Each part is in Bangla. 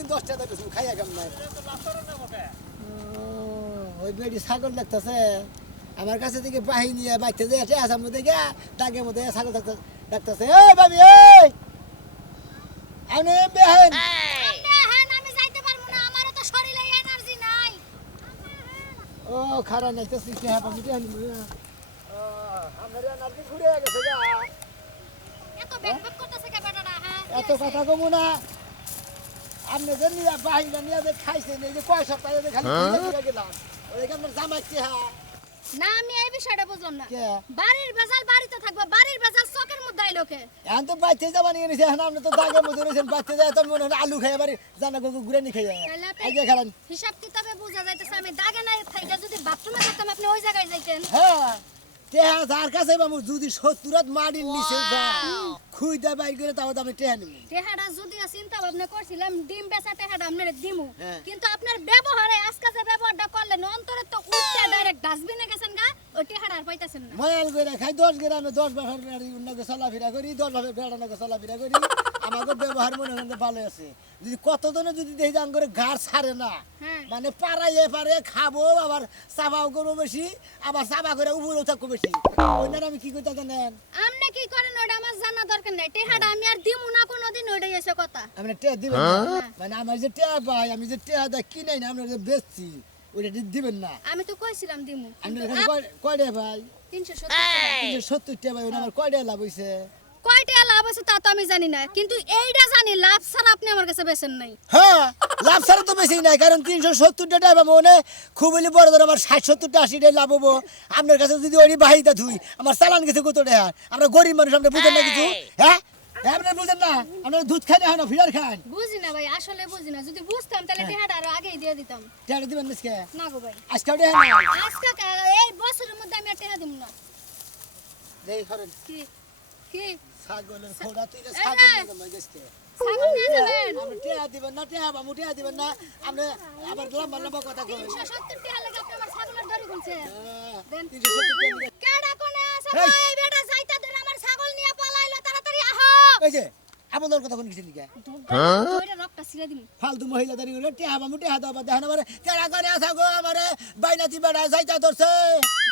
প্রতিদিন 10 টাকা বেশি খাইয়া কাম নাই ওই বেডি ছাগল লাগতেছে আমার কাছে থেকে বাহিনী বাইতে যায় আসার মধ্যে গিয়া দাগের মধ্যে ছাগল ডাকতেছে এই ভাবি এই আমি বেহেন আমি যাইতে পারবো না আমারও তো শরীরে এনার্জি নাই ও খারা নাইতেছি কি হ্যাঁ আমি দেখানি আমার এনার্জি ঘুরে গেছে গা এত ব্যাকব্যাক করতেছে কে বেটাটা হ্যাঁ এত কথা কমু না আপনি যে নিয়ে বাহিনী নিয়ে যে খাইছেন এই যে কয় সপ্তাহ যে খালি ঘুরে গেলাম ওইখানে আমার জামাইছি হ্যাঁ না আমি এই বিষয়টা বুঝলাম না কে বাড়ির বেজাল বাড়িতে থাকবো বাড়ির বেজাল চকের মধ্যে আইলোকে এখন তো বাইতে যাবা নিয়ে নিছে এখন আপনি তো দাগের মধ্যে রয়েছেন বাইতে যায় তো মনে হয় আলু খাই আবার জানা ঘুরে নি খাই এই যে খারান হিসাব কিতাবে বোঝা যাইতেছে আমি দাগে নাই থাইকা যদি বাথরুমে থাকতাম আপনি ওই জায়গায় যাইতেন হ্যাঁ টেহা যার কাছে বামু যদি 70 মাটির নিচে যা খুইদা বাইর করে তাও আমি টেহা নিব টেহাটা যদি চিন্তা ভাবনা করছিলাম ডিম বেচা টেহাটা আপনারে দিমু হ্যাঁ। কিন্তু আপনার ব্যবহারে আজকে যে ব্যবহারটা করলেন অন্তরে তো উঠতে ডাইরেক্ট ডাস্টবিনে গেছেন গা ওই টেহাটা আর পাইতাছেন না মায়াল করে খাই 10 গ্রামে 10 বছর উন্নকে চলাফেরা করি 10 বছর বেড়ানোকে চলাফেরা করি আমাকে ব্যবহার মনে হয় ভালো আছে যদি কতজনে যদি দেখি যান করে ঘাড় ছাড়ে না হ্যাঁ মানে পাড়াইয়ে পারে খাবো আবার চাবাও করবো বেশি আবার চাবা করে উপরেও থাকবো বেশি ওইনার আমি কি করতে জানেন আপনি কি করেন ওটা আমার জানা দরকার নাই টেহাটা আমি আর দিমু না কোনোদিন ওইটাই এসে কথা আমরা টেয়া দিবেন না মানে আমার যে টেয়া পাই আমি যে টেয়া দা কিনাই না আমরা যে বেচছি ওইটা দিবেন না আমি তো কইছিলাম দিমু আপনার এখানে কয়টা ভাই 370 টাকা 70 টাকা ভাই আমার কয়টা লাভ হইছে কয়টা লাভ আছে তা তো আমি জানি না কিন্তু এইটা জানি লাভ ছাড়া আপনি আমার কাছে বেচেন নাই হ্যাঁ লাভ ছাড়া তো বেশি নাই কারণ 370 টাকা পাবো মানে খুব হলে বড় ধর আমার 60-70 80 টাকা লাভ হবো আপনার কাছে যদি ওই বাহিতা ধুই আমার চালান গেছে কত টাকা আমরা গরিব মানুষ আমরা বুঝেন না কিছু হ্যাঁ আপনারা বুঝেন না আপনারা দুধ খান না ফিডার খান বুঝি না ভাই আসলে বুঝি না যদি বুঝতাম তাহলে টেহাটা আরো আগেই দিয়ে দিতাম টাকা দিবেন আজকে না গো ভাই আজকে টাকা না আজকে এই বছরের মধ্যে আমি আর টেহা দিব না দেই করেন কি কি ছাগলের খোড়া তুই এই ছাগল না। না গেছে ছাগল নিয়ে যাবেন আপনি টাকা দিবেন না টাকা বামু টাকা দিবেন না আপনি আবার লম্বা লম্বা কথা কই 370 টাকা লাগে আপনি আমার ছাগলের দড়ি খুলছে দেন 370 টাকা কেডা কোনে আছে এই। ভাই বেটা যাইতা ধরে আমার ছাগল নিয়ে পালাইলো তাড়াতাড়ি আহো এই যে আপনার কথা কোন কিছু নিকা ওইটা রক্তটা ছিঁড়ে দিন ফালতু মহিলা দাঁড়িয়ে গেলে টেহা বামু টেহা দাও দেখেন আমার কেডা করে আসা গো আমারে বাইনাতি বেড়া যাইতা ধরছে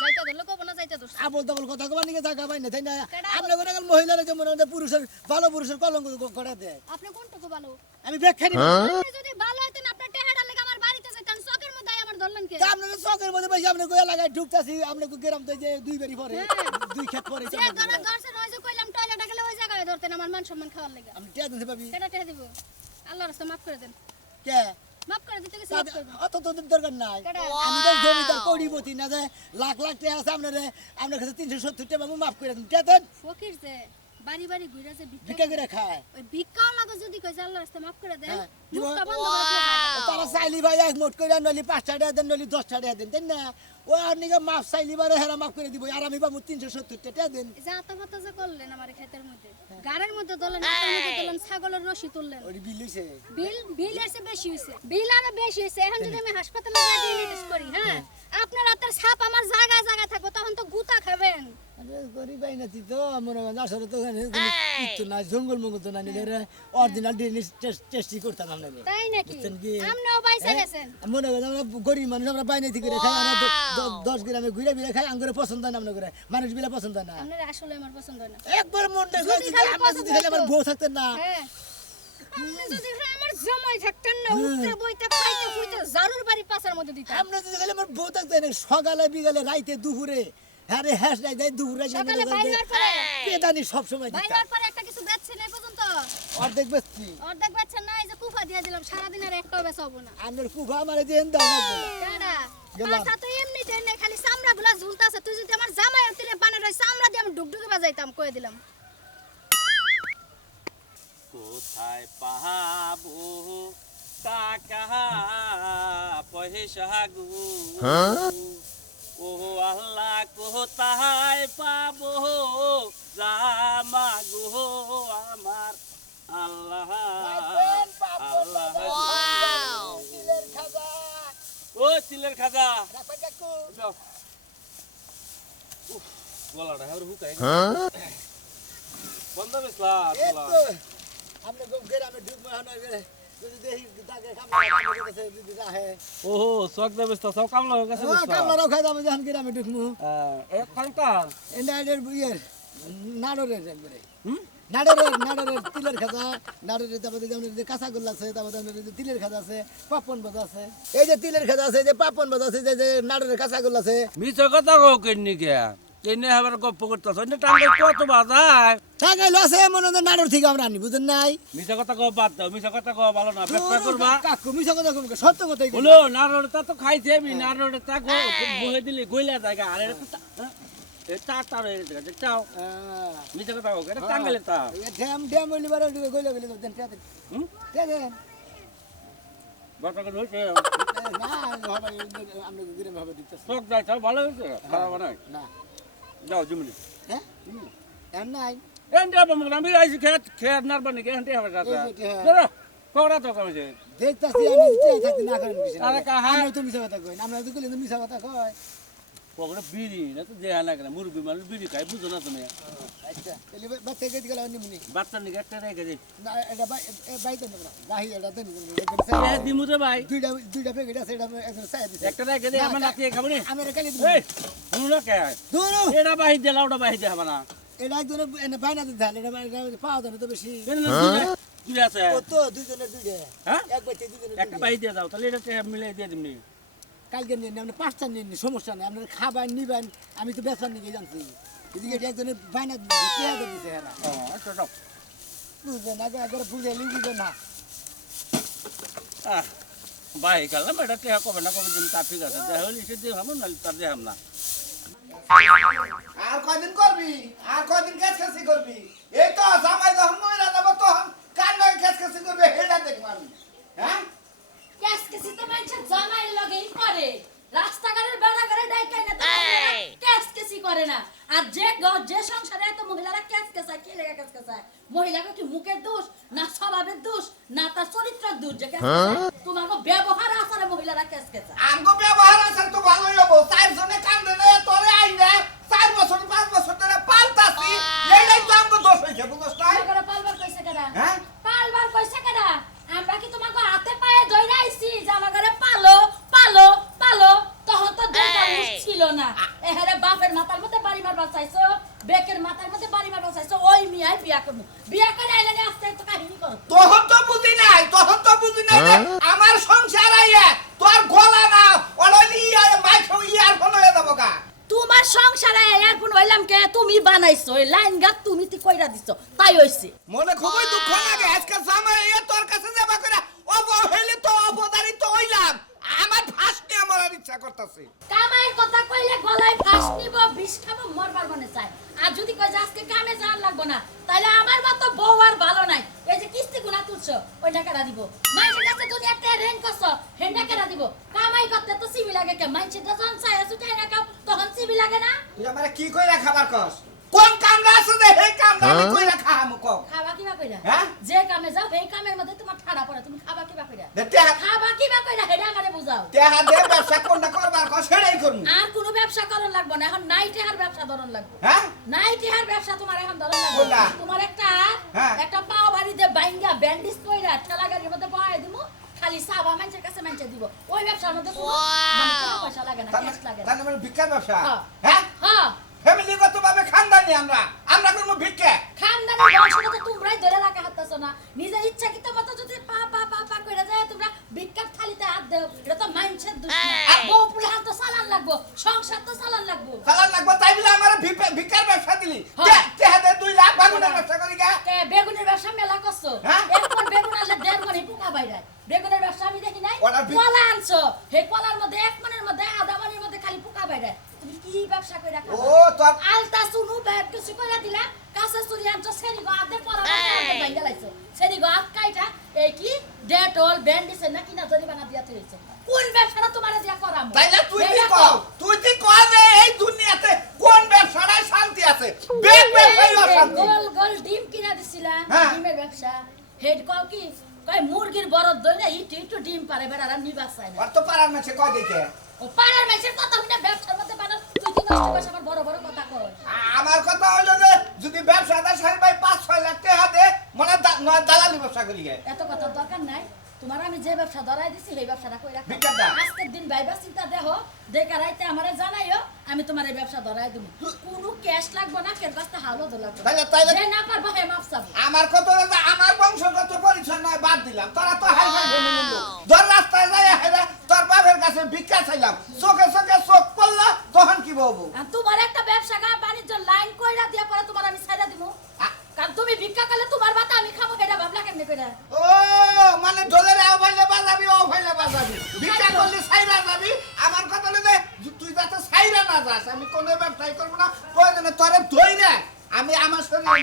যাইতা ধরলো কব না যাইতা ধরছে আবল তাবল কথা কবার নিকে জায়গা পাই না তাই না কেডা আপনি কোন মহিলারা যে মনে হয় পুরুষের ভালো পুরুষের কলঙ্ক করে দেয় আপনি কোনটুকু ভালো আমি ব্যাখ্যা নিব আপনি যদি ভালো হতেন আপনার টেহাটা লাগে আমার বাড়িতে যাইতেন চকের মধ্যে আই আমার ধরলেন কে তা আপনার চকের মধ্যে বসে আপনি গোয়া লাগায় ঢুকতাছি আপনি গ্রাম তো যে দুই বাড়ি পরে দুই ক্ষেত পরে যে ধরা ধরছেন ওই যে কইলাম টয়লেটে গেলে ওই জায়গায় ধরতেন আমার মান সম্মান খাওয়ার লাগে আমি টেহা দিতে পাবি কেডা টেহা দিব আল্লাহর রাস্তায় মাফ করে দেন কে মাফ করে দিতে গেছি মাফ করে দেন অত তো দরকার নাই কেডা? আমি তো জমিদার করিবতি না যে লাখ লাখ টাকা আছে আপনার কাছে 370 টাকা মাফ করে দিন কে দেন ফকির যে বাড়ি বাড়ি ঘুরে যে ভিক্ষা করে খায় ওই ভিক্ষাও লাগে যদি কই যে আল্লাহর রাস্তায় মাফ করে দেন হ্যাঁ, মুখটা বন্ধ করে দিয়ে তারা চাইলি ভাই এক মোট করে নলি 5 টাকা দেন নলি 10 টাকা দেন তাই না ও আর নিকে মাফ চাইলি বারে হেরা মাফ করে দিব আর আমি বামু 370 টাকা দেন এই যে আতা পাতা যে করলেন আমার ক্ষেতের মধ্যে গাড়ির মধ্যে দলেন হাতের মধ্যে দলেন ছাগলের রশি তুললেন ওই বিল হইছে বিল এসে বেশি হইছে বিল আরো বেশি হইছে এখন যদি আমি হাসপাতালে যাই ডিলিটিস করি হ্যাঁ আপনার হাতের ছাপ আমার জায়গায় জায়গায় থাকবো তখন তো গুতা খাবেন আরে গরিব আই নাতি তো মনে হয় আসলে তো কিছু না জঙ্গল মঙ্গল তো না নিলে অরিজিনাল ডিএনএ টেস্টি করতাম আমরা তাই নাকি বুঝছেন কি? আপনিও বাইসা গেছেন মনে হয় আমরা গরিব মানুষ আমরা বাইনাতি করে খাই আমরা 10 গ্রামে ঘুরে ফিরে খাই আঙ্গুরে পছন্দ হয় না আমরা করে মানুষ বিলা পছন্দ হয় না আপনার আসলে আমার পছন্দ হয় না একবার মন না যদি খালি আমরা যদি খালি আমার বউ থাকতেন না হ্যাঁ আপনি যদি আমার জামাই থাকতেন না উঠতে বইতে খাইতে ফুইতে জারুর বাড়ি পাছার মধ্যে দিতেন আমরা যদি খালি আমার বউ থাকতেন সকালে বিকালে রাইতে দুপুরে হ্যাঁ রে হ্যাঁ নাই দেয় দুপুরে সকালে বাইরের পরে পেদানি সব সময় দিতাম বাইরের পরে একটা কিছু বেচছেন এই পর্যন্ত অর্ধেক বেচছি অর্ধেক বেচছেন না এই যে কুফা দিয়ে দিলাম সারাদিন আর একটাও বেচা হবো না আমার কুফা আমার দেন দাও না টাটা গেলাম। পাছা তো এমনি দেন নাই খালি চামড়া গুলা ঝুলতাছে তুই যদি আমার জামাই হতিলে বানার হয় চামড়া দিয়ে আমি ডুগডুগে বাজাইতাম কয়ে দিলাম কোথায় পাহাবো টাকা পয়সা গো ও আল্লাহ কোথায় পাবো জামা গো আমার আল্লাহ আল্লাহ ও চিলের খাজা যাও। উফ, গলাটা হেবর হুকাই বন্ধ বেসলা আপনি গ্রামে ঢুকবো যদি দেখি দাগে কামলা কাছে যদি রাহে ওহো চক দে ব্যস্ত সব কামলা হয়ে গেছে ব্যস্ত কামলারাও খাই যাবে যখন গ্রামে ঢুকমু এ কালকার এন্ডাইডের ইয়ের নাড়রের একবারে হুম নাড়রের তিলের খাজা নাড়রের তারপরে যেমন যে কাঁচাগোল্লা আছে তারপরে যেমন যে তিলের খাজা আছে পাপন বাজা আছে এই যে তিলের খাজা আছে এই যে পাপন বাজা আছে যে যে নাড়রের কাঁচাগোল্লা আছে মিছ কথা কও কেননি কে কেনে আবার গপ্প করতেছ এনে টাঙ্গে কত বাজায় টাঙ্গাইল আছে মনে হয় নাড়র থেকে আমরা আনি বুঝেন নাই মিছা কথা কও বাদ দাও মিছা কথা কও ভালো না ব্যবসা করবা কাকু মিছা কথা কম সত্য কথাই বলো নারোড়টা তো খাইছে আমি নারোড়টা বহে দিলে গইলা জায়গা আর এটা তার চাও মিছা কথা কও এটা টাঙ্গেলে তা ড্যাম ড্যাম হইলে বারে গইলে গইলে দেন হুম দেন বাটা করে হইছে না হবে আমরা গ্রামে হবে দিতেছ শোক যাই তাও ভালো হইছে খারাপ না না যাও জমিনে হ্যাঁ এম নাই এন্ড আবার আমি আইছি খেত নারবানি কে হন্তে হবে দাদা দাদা কোড়া তো কইছে দেখতাছি আমি চেয়ে থাকতে না করেন কিছু আরে কাহা আমি তো মিছা কথা কই আমরা তো কইলে মিছা কথা কই পকড়ে বিড়ি না তো যে হানা কেন মুরবি মানুষ বিড়ি খাই বুঝো না তুমি আচ্ছা তাহলে বাচ্চা কে দিগলা নিমনি বাচ্চা নিকে একটা রেখে দিই না এটা বাইতে না গাহি এটা দেন এ দিমু রে ভাই দুইটা প্যাকেট আছে এটা একজন চাই দিছে একটা রেখে দে আমার নাতি খাবো নি আমি রেখালি দিব এই শুনো না কে দূরু এটা বাহি দিলা ওটা বাহি দে হবে না এটা একজন এনে বাইনা দিতে হলে এটা পাওয়া যায় না তো বেশি কেন কি আছে ও তো দুইজনের দুইটা হ্যাঁ এক বাইতে দুইজনের একটা বাহি দিয়ে দাও তাহলে এটা মিলাই দিয়ে দিমনি কালকে নিয়ে আপনি পাঁচটা নিয়ে সমস্যা নেই আপনার খাবার নিবেন আমি তো বেসার নিয়ে জানছি এদিকে এটা একজনের বাইনা দিতে হেরা আচ্ছা দাও বুঝবেন না একবার বুঝে বুঝবেন না বাহি গেলাম এটা টেহা কবে না কবে দিন তা ঠিক আছে দেহ হলে সে দিয়ে হামো নাহলে তার দেহাম না আর কয়দিন করবি আর কয়দিন খেসখেসি করবি এই তো জামাই যখন মইরা যাব তখন কান্না খেসখেসি করবে হেডা দেখব আমি হ্যাঁ কেসকেসি তো মানুষের জামাইয়ের লগেই করে রাস্তাঘাটের বেড়াঘাটে ডাইকাই না কেসকেসি করে না আর যে সংসারে এত মহিলারা কেসকেসায় কি লেগে কেসকেসায় মহিলাকে কি মুখের দোষ না স্বভাবের দোষ না তার চরিত্রের দোষ যে তোমাকে ব্যবহার আচারে মহিলারা কেসকেসায় আমগো ব্যবহার আছে তো ভালোই হবো চার জনে কান্দে না তোরে আইনা 4 বছর 5 বছর ধরে পালতাছি এইটাই তো আমগো দোষ হইছে বুঝছস না করে পালবার কইছে কেডা হ্যাঁ পালবার কইছে কেডা আমরা কি তোমাকে হাতে পায়ে ধইরা আইছি যে আমার ঘরে পালো পালো পালো তখন তো দেখার ছিল না এহারে বাপের মাথার মধ্যে বাড়ি মারবা চাইছো বেকের মাথার মধ্যে বাড়ি মারবা চাইছো ওই মিয়াই বিয়া করব বিয়া করে আইলে আস্তে তো কাহিনী করো তখন তো বুঝি নাই রে। আমার সংসার আইয়া তোর গলা না অললি মাইখো ইয়ার ফোন হয়ে যাবো গা তোমার সংসারে এরপর হইলাম কে তুমি বানাইছো এই লাইন গাত তুমি তি কইরা দিছো তাই হইছে মনে খুবই দুঃখ লাগে আজকে জামাই এ তোর কাছে যাবা করে অবহেলে তো অবদারিত হইলাম আমার ফাঁস নিয়ে আমার আর ইচ্ছা করতেছে কামাই কথা কইলে গলায় ফাঁস নিব বিষ খাবো মরবার মনে চায় আর যদি কই যে আজকে কামে যাওয়ার লাগবো না তাইলে আমার মতো বউ আর ভালো নাই এই যে কিস্তি গুনা তুলছো ওই টাকাটা দিব মাইসের কাছে তুমি একটা রেন করছো হেন টাকাটা দিব কামাই করতে তো সিবি লাগে কে মাইসের তো জন চাই আছে টাকা কাও তখন সিবি লাগে না তুই আমারে কি কইরা খাবার কস কোন কামটা আছে যে এই কামটা আমি কইরা খাহামু কও খাবা কিবা কইরা হ্যাঁ যে কামে যাও এই কামের মধ্যে তোমার ঠাড়া পড়ে তুমি খাবা কিবা কইরা দেখতে খাবা কিবা কইরা হেডা আমারে বুঝাও তেহা দে ব্যবসা কোনটা করবার কস সেটাই করমু আর কোনো ব্যবসা করন লাগবে না এখন নাইটে আর ব্যবসা ধরন লাগবে হ্যাঁ নাইটে আর ব্যবসা তোমার এখন ধরন লাগবে কোনটা? তোমার একটা হ্যাঁ। একটা পাও বাড়িতে বাইঙ্গা ব্যান্ডেজ কইরা ঠেলা গাড়ির মধ্যে বহাই দিমু খালি সাবা মানুষের কাছে মানুষে দিব ওই ব্যবসার মধ্যে কোনো পয়সা লাগে না ক্যাশ লাগে না তার মানে ভিক্ষার ব্যবসা হ্যাঁ। হ্যাঁ হ্যাঁ ফ্যামিলিগতভাবে খানদানি আমরা করবো ভিক্ষা খানদানি বংশটা তো তোমরাই ধরে রাখা হাততাছো না নিজের ইচ্ছাকৃত মতো যদি পা পা পা পা কইরা যায় তোমরা ভিক্ষার থালিতে হাত দাও এটা তো মাইন্ডসেট দোষ আর বউ পুলান তো চালান লাগবো সংসার তো চালান লাগবো চালান লাগবো তাই বলে আমার ভিক্ষার ব্যবসা দিলি হ্যাঁ। তেহা দে 2 লাখ বাগুনের ব্যবসা করি গা কে বেগুনের ব্যবসা মেলা করছো হ্যাঁ? এরপর বেগুন আনলে 1.5 মণ পোকা বাইরে বেগুনের ব্যবসা আমি দেখি নাই ওরা কলা আনছো হে কলার মধ্যে 1 মণের মধ্যে আধা মণের মধ্যে খালি পোকা বাইরে তুমি কি ব্যবসা কইরা রাখা ও তোর আলতা সুনু ব্যাগ কিছু কইরা দিলা কাছে চুরি আনছো সেরি গো আদে পড়া বাইরে লাইছো সেরি গো আট কাইটা এই কি ডেটল ব্যান্ডিস না কিনা জরিমানা দিয়া তুইছে কোন ব্যবসাটা তোমারে দিয়া করাম তাইলে তুই কি কও যে এই দুনিয়াতে কোন ব্যবসায় শান্তি আছে বেগ ব্যবসায় অশান্তি গোল গোল ডিম কিনা দিছিলা হ্যাঁ। ডিমের ব্যবসা হেড কও কি কই মুরগির বরদ দই না ইটু ডিম পারে বেড়ারা নিবাস চায় না আর তো পারার মাঝে কয় দেখে ও পাড়ার মাইসের কথা হইনা ব্যবসার মধ্যে বানা তুই কি নষ্ট করছ আমার বড় বড় কথা কই আমার কথা হলো যে যদি ব্যবসাটা সারি ভাই 5-6 লাখ টাকা দে মনে দালালি ব্যবসা করি গে এত কথা দরকার নাই তোমার আমি যে ব্যবসা ধরাই দিছি সেই ব্যবসাটা কইরা খাও। ভিক্ষা দাও। আজকের দিন ভাইবা চিন্তা দেখো দেখা রাইতে আমারে জানাইও আমি তোমার এই ব্যবসা ধরাই দিব কোনো ক্যাশ লাগবে না কের কাছে হালও লাগবে তাইলে যে না পারবো হে মাফ চাবো আমার কত আমার বংশগত পরিচয় নয় বাদ দিলাম তোরা তো হাই ফাই ফ্যামিলির লোক ধর রাস্তায় যায় হেরা তোর বাপের কাছে ভিক্ষা চাইলাম চোখে চোখে চোখ পড়লো তখন কি বলবো আর তোমার একটা ব্যবসা বাণিজ্য লাইন কইরা দিয়া পরে তোমার আমি ছাইরা দিব কারণ তুমি ভিক্ষা করলে তোমার ভাত আমি খাবো এটা ভাবলা কেমনে কইরা ও মানে ঢোলের আওয়াজে বাজাবি ও ভাইলে বাজাবি ভিক্ষা করলে সাইরা যাবি আমার কথা হলো যে তুই যাতে সাইরা না যাস আমি কোনো ব্যবসায় করবো না প্রয়োজনে তোরে ধইরা আমি আমার শরীরে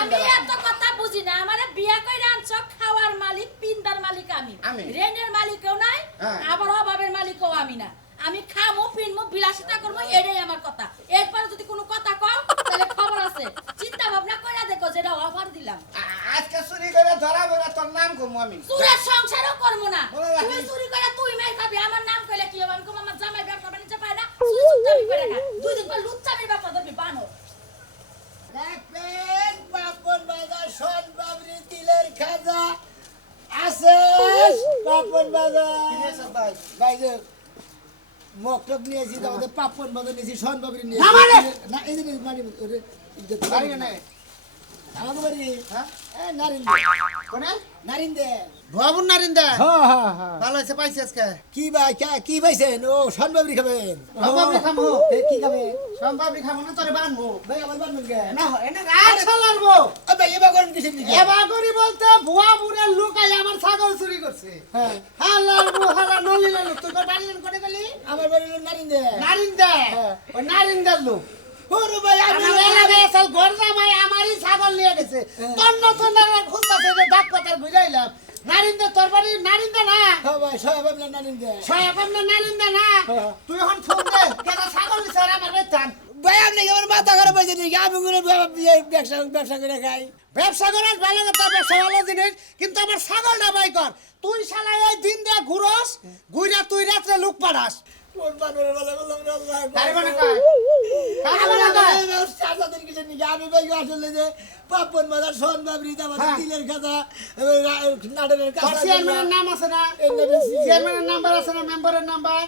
আমি এত কথা বুঝি না আমারে বিয়া কইরা আনছো খাওয়ার মালিক পিন্দার মালিক আমি আমি। রেনের মালিকও নাই হ্যাঁ। আবার অভাবের মালিকও আমি না আমি খামু পিনমু বিলাসিতা করবো এটাই আমার কথা এরপরে যদি কোনো কথা কও তাহলে খবর আছে চিন্তা ভাবনা কইরা দেখো যেটা অফার দিলাম আজকে চুরি করে ধরা বেড়া তোর নাম কমু আমি চুরের সংসারও করবো না বলে রাখি। তুই চুরি করে তুই মাই খাবি আমার নাম কইলে কি হবে আমি কম আমার জামাই ব্যবসা বাণিজ্য পায় না চুরি চুরি করে খা দুই দিন পর লুচ্চামির ব্যবসা ধরবি বানো দেখবেন পাপন বাজার শোন বাবরি তিলের খাজা আছে পাপন বাজার ভাই যে মকটব নিয়েছি আমাদের পাপন বাজার নিয়েছি শোন বাবরি নিয়েছি না মানে! না এই যে মানে ওরে বাড়ি কেন? আমাদের বাড়ি হ্যাঁ? নারিন্দে কোনে নারিন্দে ভুয়াবুন নারিন্দা হ্যাঁ হ্যাঁ হ্যাঁ ভালো হয়েছে পাইছি আজকে কি ভাই কি ভাইছেন ও শোন বাবরি খাবেন সম্ভাবি খামু কি খাবে সম্ভাবি খামু না তোরে বানমু ভাই আমার বানবেন কে না এনে রাত চালারবো ভাই এবার করেন কিসের দিকে এবার করি বলতে ভুয়া বুড়ের লোক আই আমার ছাগল চুরি করছে হ্যাঁ হালার বুহালা নলিলে লোক তুই কই বাড়িলেন কোনে গেলি আমার বাড়ি হলো নারিন্দে নারিন্দা হ্যাঁ। ওই নারিন্দার লোক ওরে ভাই আমি আমার এলাকায় এসে গরজা মাই আমারই ছাগল নিয়ে গেছে তন্ন তন্ন খুঁজতাছে যে ডাক পাতার বুঝাইলাম নারিন্দা তোর বাড়ি নারিন্দা না হ্যাঁ ভাই সবাই আপনার নারিন্দে সাহেব আপনার নারিন্দা না হ্যাঁ। তুই এখন ফোন দে কেন ছাগল নিছে আর আমার বেতন ভাই আপনি আমার মাথা খারাপ হয়েছে নাকি আমি কোনো ব্যবসা করে খাই ব্যবসা করার ভালো কথা ব্যবসা ভালো জিনিস কিন্তু আমার ছাগলটা বাই কর তুই শালা এই দিন দিয়ে ঘুরস ঘুরা তুই রাত্রে লুক পাড়াস কোন বানরে বলে বললাম রে আল্লাহ তারে মানে কয় তারে মানে কয় সাজাদের কিছু নাকি আমি ভাই আসলে যে পাপন বাজার শোন বাবরি আমাদের হ্যাঁ। তিলের খাতা নাটকের তোর কাছে চেয়ারম্যানের নাম আছে না এই নামে চেয়ারম্যানের নাম্বার আছে না মেম্বারের নাম্বার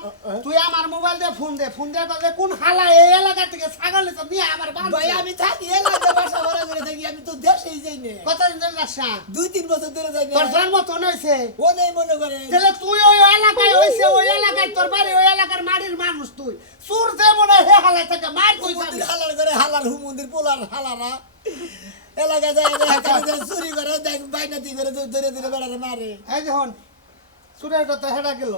তুই আমার মোবাইল দিয়ে ফোন দে তাহলে কোন হালা এই এলাকা থেকে ছাগল নিছে নিয়ে আমার ভাই বাড়ি আমি থাকি এলাকা বাসা ভাড়া করে থাকি আমি তো দেশেই যাই না কতদিন ধরে যাস না 2-3 বছর ধরে যাই তোর না জন্ম তো হয়েছে ও নেই মনে করে তাহলে তুই ওই এলাকায় হয়েছে ওই এলাকায় তোর বাড়ি ওই এলাকার মাটির মানুষ তুই সুর যে মনে হয় হে হালায় থেকে মার তুই মন্দির যাবি। হালার করে হালার হুমন্দির পোলার হালারা এলাকা যায় চুরি করে দেখ বাইনাতি করে ধরে ধরে বেড়ারে মারে এই দেখুন সুরের কথা হেডা গেল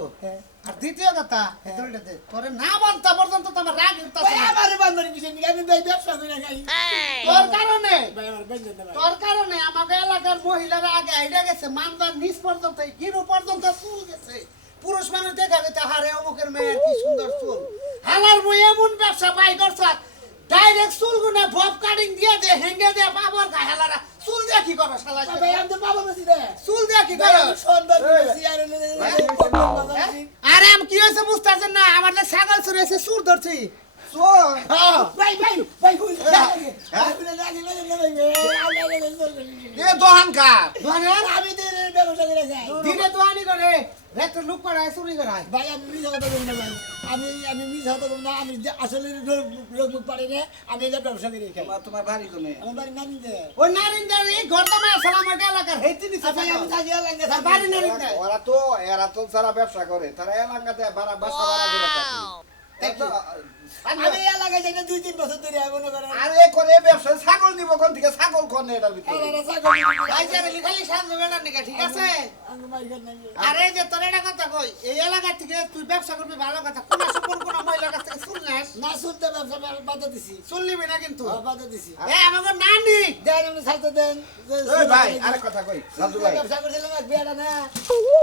আর দ্বিতীয় কথা ধরে দে তোরে না বানতা পর্যন্ত তোমার রাগ উঠতাছে ভাই আমার বান্ধবী কিছু নাকি আমি ভাই ব্যবসা করে খাই তোর কারণে ভাই আমার বান্ধব না ভাই তোর কারণে আমাকে এলাকার মহিলারা আগে আইডা গেছে মানদার নিচ পর্যন্ত গিরু পর্যন্ত চুল গেছে পুরুষ মানুষ দেখাবে তাহারে অমুকের মেয়ের কি সুন্দর চুল হালার বই এমন ব্যবসা পাই করছ ডাইরেক্ট চুল গুনে বব কাটিং দিয়ে দে হেঙ্গে দিয়ে বাবর গায়ে হালারা চুল দিয়ে কি করো শালা ভাই আমি তো বাবা বসি দে চুল দিয়ে কি ভাই করো আমি সন্ধ্যা বসি আর আরে আমি কি হয়েছে বুঝতেছেন না আমার যে ছাগল চুরি হয়েছে সুর ধরছি চোর ভাই ভাই ভাই ভুল লাগে ভুল লাগে এ দোহানকার আমি তো ব্যবসা করে খাই দিনে দোহানি করে রাতে লুক করায় চুরি করায় ভাই আমি মিছা কথা বলি না ভাই আমি মিছা কথা বলি না আমি যে আসলে লোক মুখ পারি না আমি এটা ব্যবসা করে খাই তোমার বাড়ি কোনে আমার বাড়ি নানি দে ওই নারিন্দার এই ঘরদামা সালাম এলাকার হেইতে নিছে ভাই আমি থাকি এলাকা তার বাড়ি নারিন্দা এরা তো যারা ব্যবসা করে তারা এলাকাতে বাসা ভাড়া করে থাকে আমি এলাকায় যাই না 2-3 বছর ধরে মনে করেন আর এ করে ব্যবসা ছাগল নিব কোন থেকে ছাগল কোনে এটার ভিতরে আইজারে লিখালি সাহায্য বেড়ার নিকা ঠিক আছে আমি মাইকার নাই আরে যে তোর এটা কথা কই এই এলাকা থেকে তুই ব্যবসা করবি ভালো কথা কোন কোন মহিলার কাছ থেকে চুল নেস না শুনতে ব্যবসা বাধা দিছি চুল নিবি না কিন্তু বাধা দিছি আমাকে নানি দেন আমি ছাড়তে দেন ওই ভাই আরেক কথা কই রাজু ভাই ব্যবসা করছিলাম এক বিয়াটা না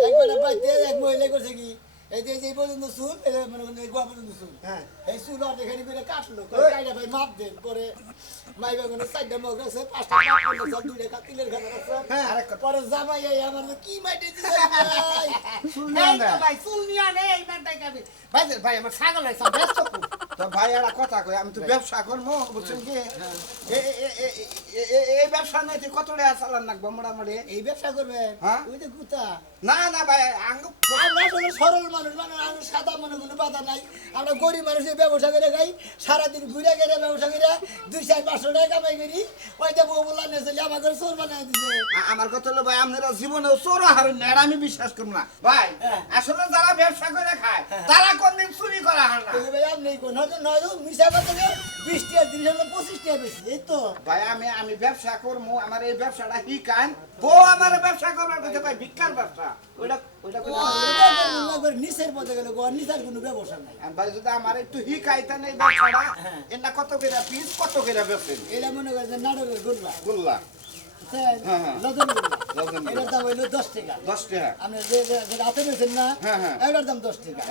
একবার বাইতে এক মহিলা করছে কি এই যে এই পর্যন্ত চুল মানে গোয়া পর্যন্ত চুল হ্যাঁ এই চুল আর এখানে করে কাটলো কাইটা ভাই মাপ দেন পরে মাই বাগানে 4টা মগ আছে 5টা কাটলো 2টা কাতিলের খাতা হ্যাঁ, আছে পরে জামাই এই আমার কি মাইটে দিছে ভাই চুল নিয়ে ভাই চুল নিয়ে নে এই মানটাই খাবি ভাই ভাই আমার ছাগল আছে ব্যস্ত খুব তো ভাই একটা কথা কই আমি তো ব্যবসা করবো বুঝছেন কি এই ব্যবসা নাই তুই কত টাকা চালান লাগবো মোটামুটি এই ব্যবসা করবে হ্যাঁ? ওই যে কুতা না না ভাই আমরা আসলে সরল মানুষ মানে আমরা সাদা মনে কোনো বাধা নাই আমরা গরিব মানুষের ব্যবসা করে খাই সারাদিন ঘুরে গেলে ব্যবসা করে 200-500 টাকা কামাই করি ওই যে বউ বলা নিয়ে চলে আমাকে চোর বানাই দিছে আমার কথা হলো ভাই আপনারা জীবনে চোর হারেন না এটা আমি বিশ্বাস করব না ভাই আসলে যারা ব্যবসা করে খায় তারা কোনদিন চুরি করা হয় না ভাই আপনি কোন হয়তো নয় মিশা করতে 20 টাকা 30 টাকা 25 টাকা বেশি এই তো ভাই আমি ব্যবসা করবো আমার এই ব্যবসাটা হিকান বউ আমার ব্যবসা করার কথা ভাই ভিক্ষার ব্যবসা ওইটা নিচের পথে গেলে নিচের কোনো ব্যবসা নাই ভাই যদি আমার একটু হিকাইতে নেই ব্যবসাটা এটা কত করে পিস কত করে বেচেন এটা মনে করেন যে নাটকের গুল্লা গুল্লা লদন লদন গুল্লা এটার দাম হইলো 10 টাকা 10 টাকা আপনি যে হাতে নিয়েছেন না হ্যাঁ, হ্যাঁ। এটার দাম 10 টাকা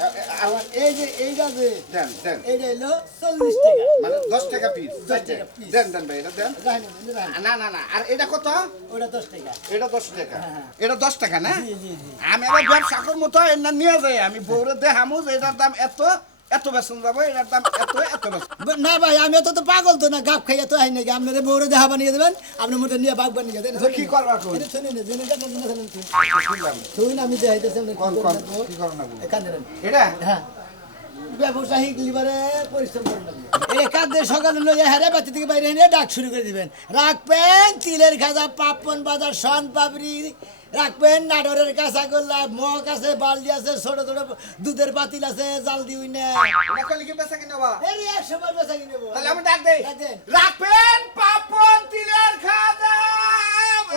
আবার এই যে এইটা যে দেন দেন এইটা হইলো 40 টাকা মানে 10 টাকা পিস 10 টাকা piece। দেন দেন ভাই এটা দেন রাখেন না না না আর এটা কত ওটা 10 টাকা এটা 10 টাকা হ্যাঁ। এটা 10 টাকা না জি জি জি আমি আবার ব্যবসা করবো তো এর না নিয়ে যাই আমি বউরে দেখামু যে এটার দাম এত এত বেতন যাবো এটার দাম এত এত বেতন না ভাই আমি তো পাগল তো না গাপ খাইয়া তো আই নাকি আপনারা বউরে দেখা বানিয়ে দেবেন আপনি মোটে নিয়ে বাগ বানিয়ে দেন কি করবার কোন এটা শুনে না জেনে যাবেন না শুনলাম শুন আমি দেখাইতেছি আপনি কোন কোন কি করব না কাঁদেন এটা হ্যাঁ ব্যবসায়িক লিবারে পরিশ্রম করে লাগবে এই কাঁদে সকালে লইয়া হারে বাতি থেকে বাইরে এনে ডাক শুরু করে দিবেন রাখবেন তিলের খাজা পাপন বাজার শন পাপড়ি রাখবেন নাটোরের কাঁচাগোল্লা মগ আছে বালদি আছে ছোট ছোট দুধের পাতিল আছে জাল দিউই না এটা কইলে কি বেচা কিনা বা এই 100 বার বেচা কিনে নেবো তাহলে আমি ডাক দেই ডাক দেন। রাখবেন পাপন তিলের খাজা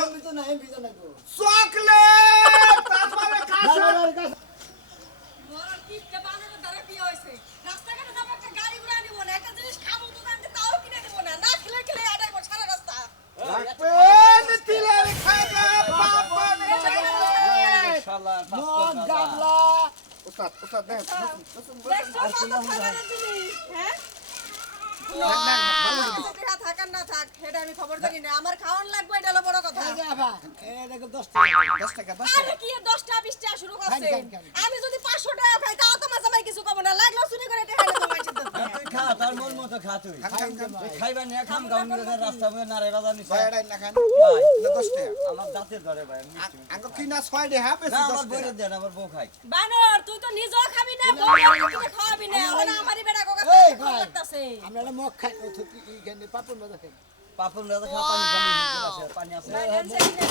এমবি তো না গো চকলেট তারপরে কাঁচা নাটোরের কাঁচা মরার কিপটা বানানোর দ্বারা কি হয়েছে রাস্তাঘাটে যাবো একটা গাড়ি ঘোড়া নিব না একটা জিনিস খাবো দোকানতে তাও কিনে দেবো না না খেলে খেলে আড়াইবো সারা রাস্তা রাখবেন তিলের খাজা পাপন শালা মগ গাবলা উস্তাদ উস্তাদ দেন দেখছো কত খাবারের জিনিস হ্যাঁ থাকার না থাক সেটা আমি খবর জানি না আমার খাওয়ান লাগবে এটা হলো বড় কথা এই যে আবা এই দেখো 10 টাকা 10 টাকা 10 আরে টাকা কি 10টা 20টা শুরু করছে খান, খান। আমি যদি 500 টাকা খাই তাও তো মাঝে মাঝে কিছু কম না লাগলো চুরি করে টাকা নিতে পারছি তুই খা তোর মন মতো খা তুই খান খান তুই খাইবা নিয়ে খাম খাম নিয়ে রাস্তা মধ্যে নারে বাজার নিছে ভাই এটা না খান ভাই না 10 টাকা আমার দাঁতে ধরে ভাই আঙ্গ কিনা 6 টাকা বেশি না 10 আমার বইরে টাকা দেন আমার বউ খাই বানর তুই তো নিজেও খাবি না বউকে খাওয়াবি না ওনা আমারই বেটা কোকা এই ভাই। লাগতাছে আপনারা মগ খান ও তো কি এখানে পাপন বাজা খান পাপন রাজা খা পানি পানি আছে পানি আছে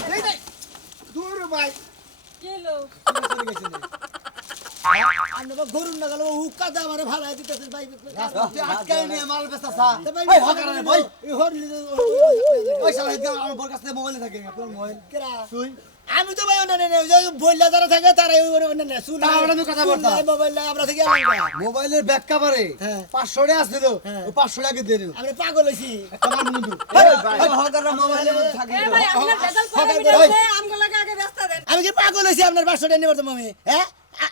এই নাই দূর ভাই কিলো আমরা গরুর না গেল উক্কা দা আমারে ভাড়া দিতেছে ভাই আটকাই নিয়ে মাল বেচা সা ভাই হকারে ভাই এই হরলি ওই শালা ইদা আমার বর কাছে মোবাইলে থাকে আপনার মোবাইল কেরা তুই আমি তো ভাই অন্য নেই ওই বইলা যারা থাকে তারাই অন্য নেই শুন তা আমরা কথা বলতাম। মোবাইল নাই আমরা থেকে আলাদা মোবাইলের ব্যাক কভারে হ্যাঁ। 500 টাকা ছিল হ্যাঁ। ওই 500 টাকা দিয়ে দিও আমরা পাগল হইছি তোমার বন্ধু এই হকাররা মোবাইলে থাকে এ ভাই আপনার রেজাল্ট করে ওই। বিনা আমগুলোকে আগে ব্যস্ত দেন আমি কি পাগল হইছি আপনার 500 টাকা নিবার তো আমি হ্যাঁ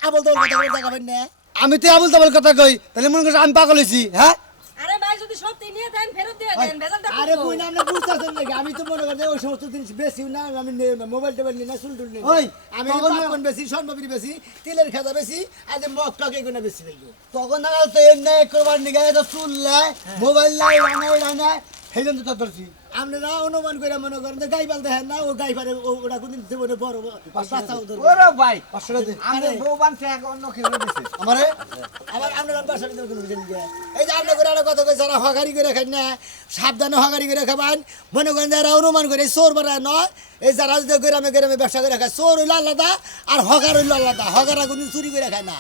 আবল তো কথা বলতে যাবেন না আমি তো আবুল তাবুল কথা কই তাহলে মনে করছ আমি পাগল হইছি হ্যাঁ আরে ভাই যদি সত্যি নিয়ে দেন ফেরত দিয়ে দেন রেজাল্টটা আরে বই না আপনি বুঝতেছেন নাকি আমি তো মনে করি যে ওই সমস্ত জিনিস বেশি না আমি নেই না মোবাইল টোবাইল নিই না চুল টুল নিই না। ওই, আমি তখন না- পাপন বেশি স্বর্ণপাপড়ি বেশি তিলের খাজা বেশি আর যে মগ টক এগুলো বেশি ফেলবো তখন না তো এনে করবার নিগে তো চুল লাই মোবাইল লাই রানা সেই জন্য তো ধরছি আপনারা অনুমান করে মনে করেন যে গাইবাল দেখেন না ও গাইবারে ওটা কোনদিন জীবনে বড় বাচ্চাও ধরবো ওরে ভাই 500 টাকা দে আমি বউ বানছে এক অন্য কেউ দিছে আমারে আবার আপনারা বাসাটা দেখুন বুঝেন কি এই যে আপনার করে একটা কথা কই যারা হগারি করে খান না সাবধানে হগারি করে খাবেন মনে করেন যারা অনুমান করে চোর বাড়া নয় এই যারা যদি গ্রামে গ্রামে ব্যবসা করে খায় চোর হইলো আলাদা আর হগার হইলো আলাদা হগারা কোনদিন চুরি করে খায় না